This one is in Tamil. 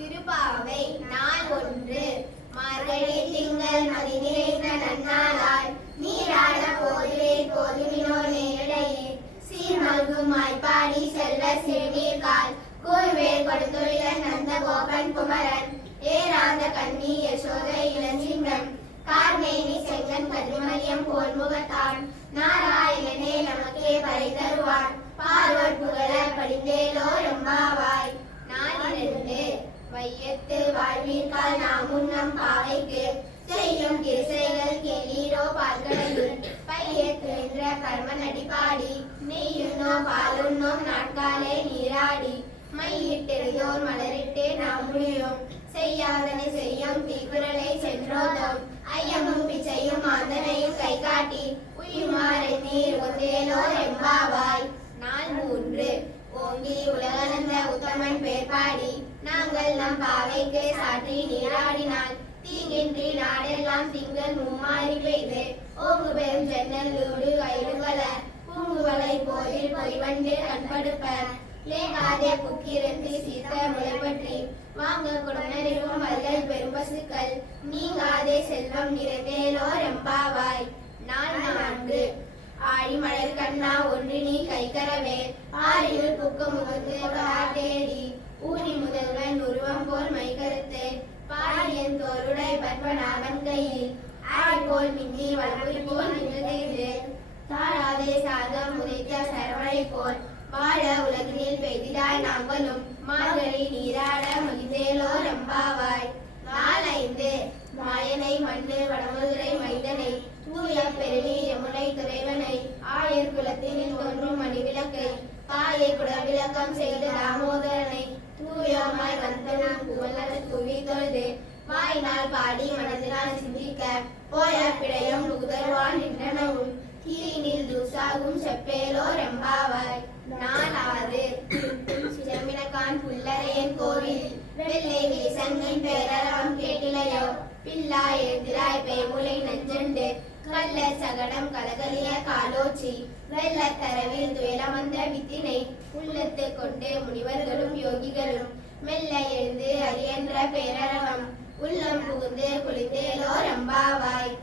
திருப்பாவை நாள் 1. மார்கழி திங்கள் மதி நிறைந்த நன்னாளால் நீராட போதுவேன் போதுமினோ நேரிடையே சீர்மல்கும் மாய்ப்பாடி செல்வ சிறுநீர்கால் கூர்வேல் கொடுத்தொழிலன் நந்த கோபன் குமரன் ஏராந்த கண்ணி யசோதை இளஞ்சிங்கம் கார்மேனி செங்கன் கதிமலியம் போன்முகத்தான் நாராயணனே நமக்கே பறை தருவான் பார்வட் புகழ படிந்தேலோ எம்பாவாய். நாள் 2. வையத்து வாழ்வீர்கால் நாமும் நம் பாவைக்கு செய்யும் திருசைகள் கேளீரோ பால்கடலுள் பையத்து என்ற கர்ம நடிபாடி நெய்யுண்ணோ பாலுண்ணோம் நாட்காலே நீராடி மையிட்டெறியோர் மலரிட்டே நாம் முடியும் செய்யாதனை செய்யும் தீக்குறளை சென்றோதோம் ஐயமும் பிச்சையும் ஆந்தனையும் கை காட்டி உயுமாறை நீர் ஒத்தேலோ எம்பாவாய். நாள் 3. ஓங்கி உலகளந்த உத்தமன் பேர்பாடி நாங்கள் நம் பாவைக்கு சாற்றி நீராடினால் தீங்கின்றி நாடெல்லாம் திங்கள் மும்மாறி பெய்து ஓங்கு பெரும் ஜன்னலோடு வயலுகள பூங்குவலை போதில் பொய்வண்டு கண்படுப்ப லேகாதே புக்கிரந்து சீத்த முளைப்பற்றி வாங்க குடனறிவும் வல்லல் பெரும்பசுக்கள் நீங்காதே செல்வம் நிறைந்தேலோ எம்பாவாய். நாள் 4. ஆழி மலர் கண்ணா ஒன்று நீ கைக்கரவே ஆரியுள் புக்க முகந்து தேடி ஊனி முதல்வன் உருவம் போல் மைகருத்து பாடியன் தோருடை பற்பனாவன் கையில் ஆழி போல் மின்னி வளர்ப்பு போல் நின்று தாழாதே சாதம் உதைத்த சரவணை போல் வாழ உலகினில் பெய்திடாய் நாங்களும் மார்கழி நீராட மகிழ்ந்தேலோ எம்பாவாய். நாள் 5. மாயனை மண்ணு வடமதுரை மைந்தனை தூய பெருநீ யமுனை துறைவனை ஆயர் குலத்தினில் தோன்றும் மணிவிளக்கை பாயை குடவிளக்கம் செய்த தாமோதரனை தூயமாய் வந்தனும் புவலர் துவி தொழுது வாயினால் பாடி மனதினால் சிந்திக்க போய பிழையும் புகுதருவான் நின்றனவும் கீரினில் தூசாகும் செப்பேலோ எம்பாவாய். நாள் 6. சிரமினக்கான் புல்லரையன் கோவில் வெள்ளை வீசன்னின் பேரரவம் கேட்டிலையோ பில்லா எழுந்திராய் பேமுலை நஞ்சண்டு கள்ள சகடம் கலகலிய காலோச்சி வெள்ளத்தரவில் துயலமந்த வித்தினை உள்ளத்து கொண்டு முனிவர்களும் யோகிகளும் மெல்ல எழுந்து அரியன்ற பேரரவம் உள்ளம் புகுந்து குளிந்தேலோ எம்பாவாய்.